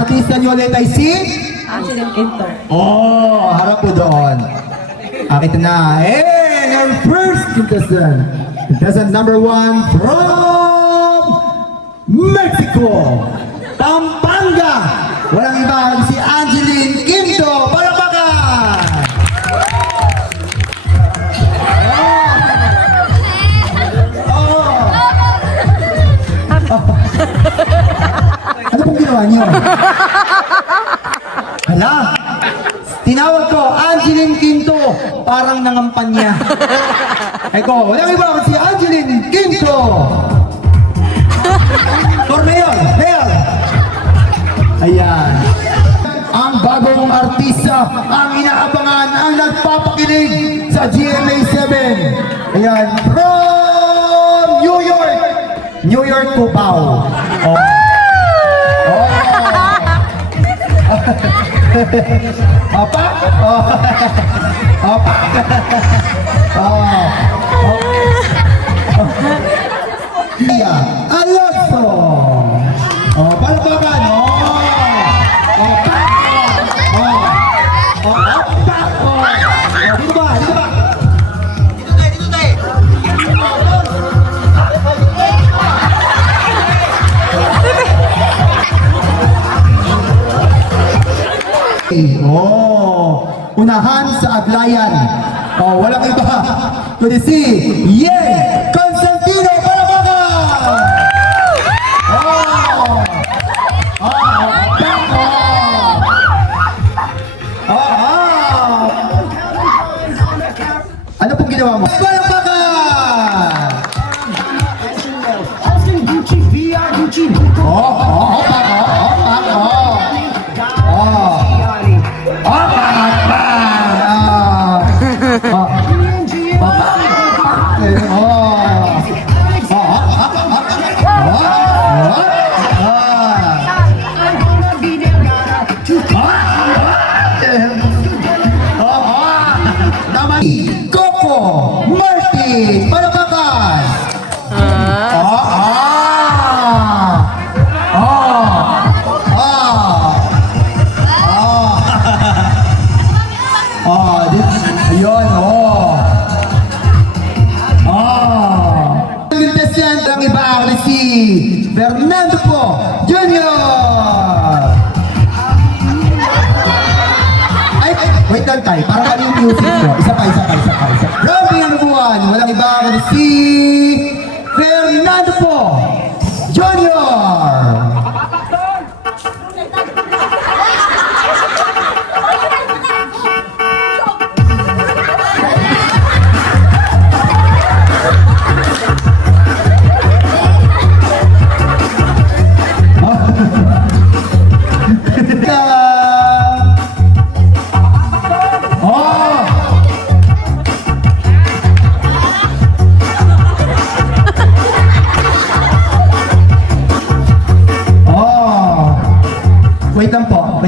artista nyo ulit ay si? Angeline Quinto. Oh, harap po doon. Akit na. And our first contestant number 1 from Mexico, Pampanga. Walang iba, si Angeline Quinto. Palakpakan! Ano pong ginawa niyo? Hala, tinawag ko, Angeline Quinto, parang nangampanya. Eko, walang iba si Angeline Quinto. For Mayor. Ayan. Ang bagong artista, ang inaabangan, ang nagpapakilig sa GMA 7. Ayan, from New York, Cubao. Oh. Apa? Oh. Apa? Oh. Iya, Alonso. Oh, palakpakan. Oh. Apa? Oh. Oh, apa? Oh. Dito ba? Dito tayo. Oh, unahan sa Aglayan. Oh, walang iba kundi si Yay Constantino. Palakpakan! Ano pong ginawa mo? Palakpakan! Coco Martin, palakpakan! Ayun, contestant ang iba ay si Fernando po Jr. Wait lang tayo, para kami yung music ko. Isa pa. Rounding ang buwan, walang iba kundi si Fernando po Jr. Wait lang po.